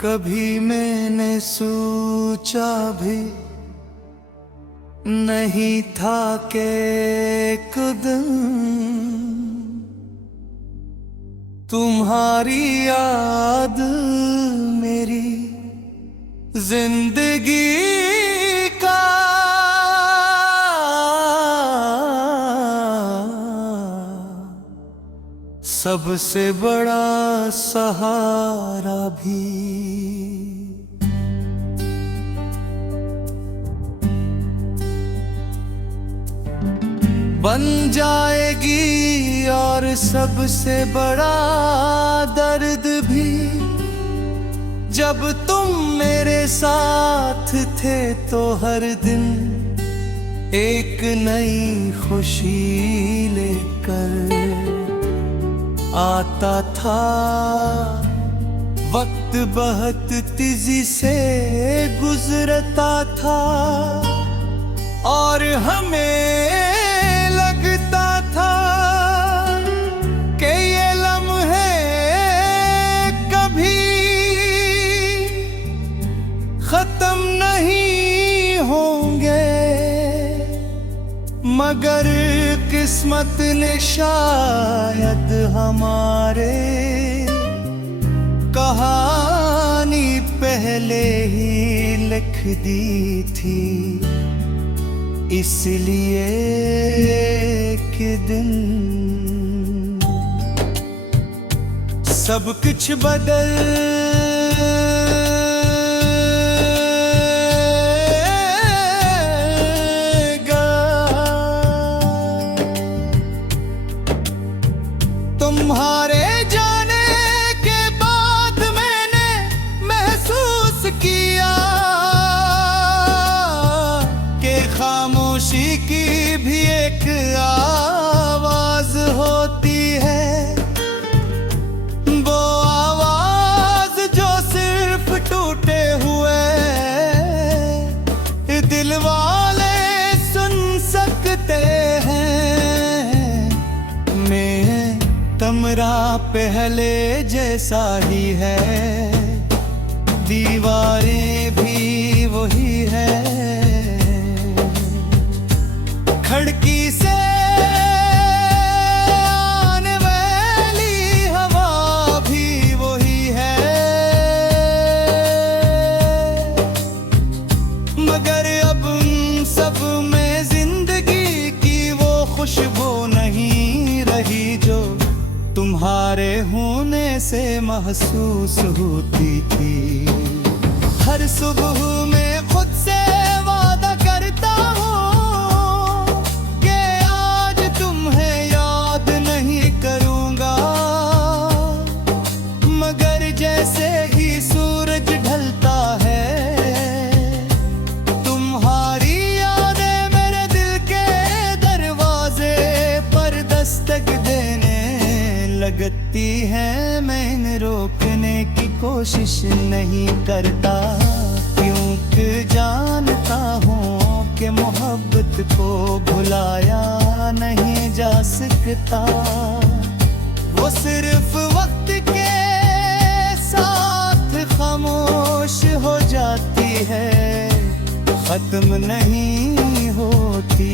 कभी मैंने सोचा भी नहीं था कि एक दिन तुम्हारी याद मेरी जिंदगी का सबसे बड़ा सहारा भी बन जाएगी। और सबसे बड़ा दर्द भी जब तुम मेरे साथ थे तो हर दिन एक नई खुशी लेकर आता था। वक्त बहुत तेजी से गुजरता था और हमें लगता था कि ये लम्हे कभी खत्म नहीं होंगे, मगर किस्मत ने शायद हमारे कहानी पहले ही लिख दी थी। इसलिए कि दिन सब कुछ बदल तुम्हारे जाने के बाद मैंने महसूस किया कि खामोशी की भी एक आवाज होती है। वो आवाज जो सिर्फ टूटे हुए दिल वाले सुन सकते हैं। कमरा पहले जैसा ही है, दीवारें भी वही है, खिड़की से आने वाली हवा भी वही है, मगर अब उन सब में जिंदगी की वो खुशबू नहीं रही जो तुम्हारे होने से महसूस होती थी। हर सुबह में खुद से वादा करता हूँ कि आज तुम्हें याद नहीं करूँगा, मगर जैसे ही सूरज ढलता है तुम्हारी यादें मेरे दिल के दरवाजे पर दस्तक देने लगती है। मैं इन्हें रोकने की कोशिश नहीं करता, क्योंकि जानता हूँ कि मोहब्बत को भुलाया नहीं जा सकता। वो सिर्फ वक्त के साथ खामोश हो जाती है, खत्म नहीं होती।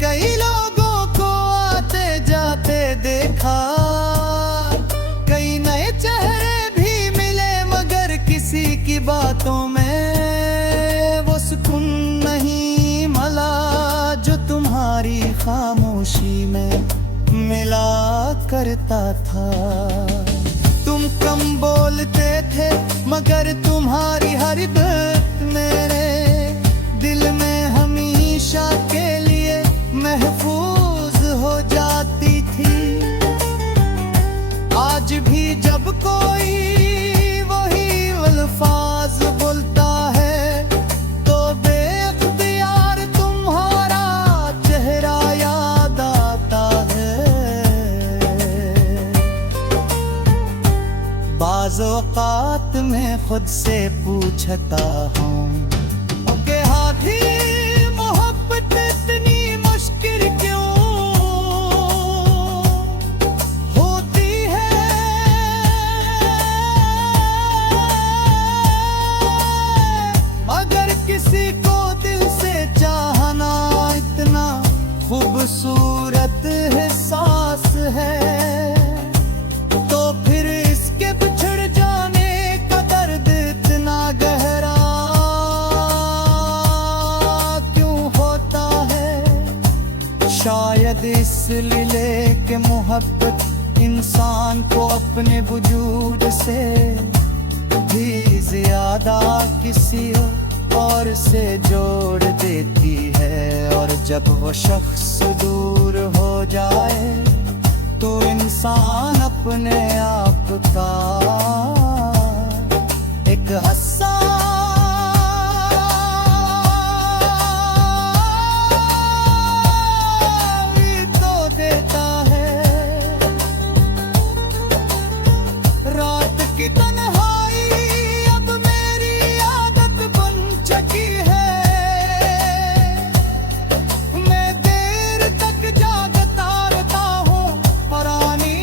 कई लोगों को आते जाते देखा, कई नए चेहरे भी मिले, मगर किसी की बातों में वो सुकून नहीं मिला जो तुम्हारी खामोशी में मिला करता था। तुम कम बोलते थे मगर तुम्हारी हर बात मेरे दिल में हमेशा के लिए महफूज हो जाती थी। आज भी जब कोई वही अल्फाज बोलता है तो बेख्तियार तुम्हारा चेहरा याद आता है। बाज़ औक़ात में खुद से पूछता हूँ कि हाथी मोहब्बत इतनी मुश्किल क्यों खूबसूरत है सांस है, तो फिर इसके बिछड़ जाने का दर्द इतना गहरा क्यों होता है। शायद इसलिए कि मोहब्बत इंसान को अपने वजूद से भी ज्यादा किसी और से जोड़ देती है। और जब वो शख्स दूर हो जाए तो इंसान अपने आप का एक हस्सा तो देता है। रात की तन्हाई अब मेरी आदत बन चुकी है, मैं देर तक जागता रहता हूँ, पुरानी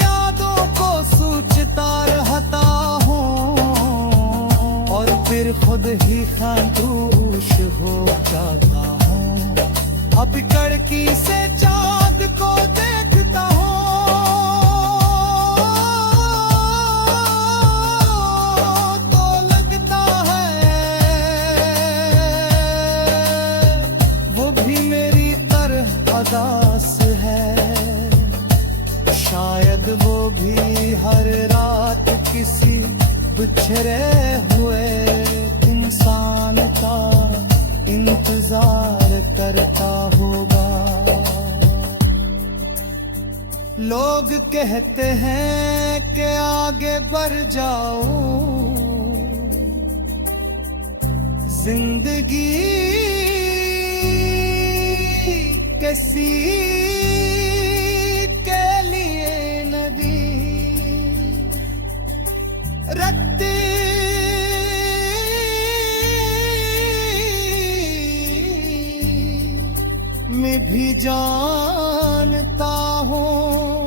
यादों को सोचता रहता हूँ, और फिर खुद ही खामोश हो जाता हूँ। अब खिड़की से चाँद को देखता हूँ, तो लगता है वो भी मेरी तरह उदास है। शायद वो भी हर रात किसी बिछड़े हुए इंसान का इंतजार करता होगा। लोग कहते हैं कि आगे बढ़ जाओ, जिंदगी कैसी के लिए नदी रत्ती में भी जानता हूँ।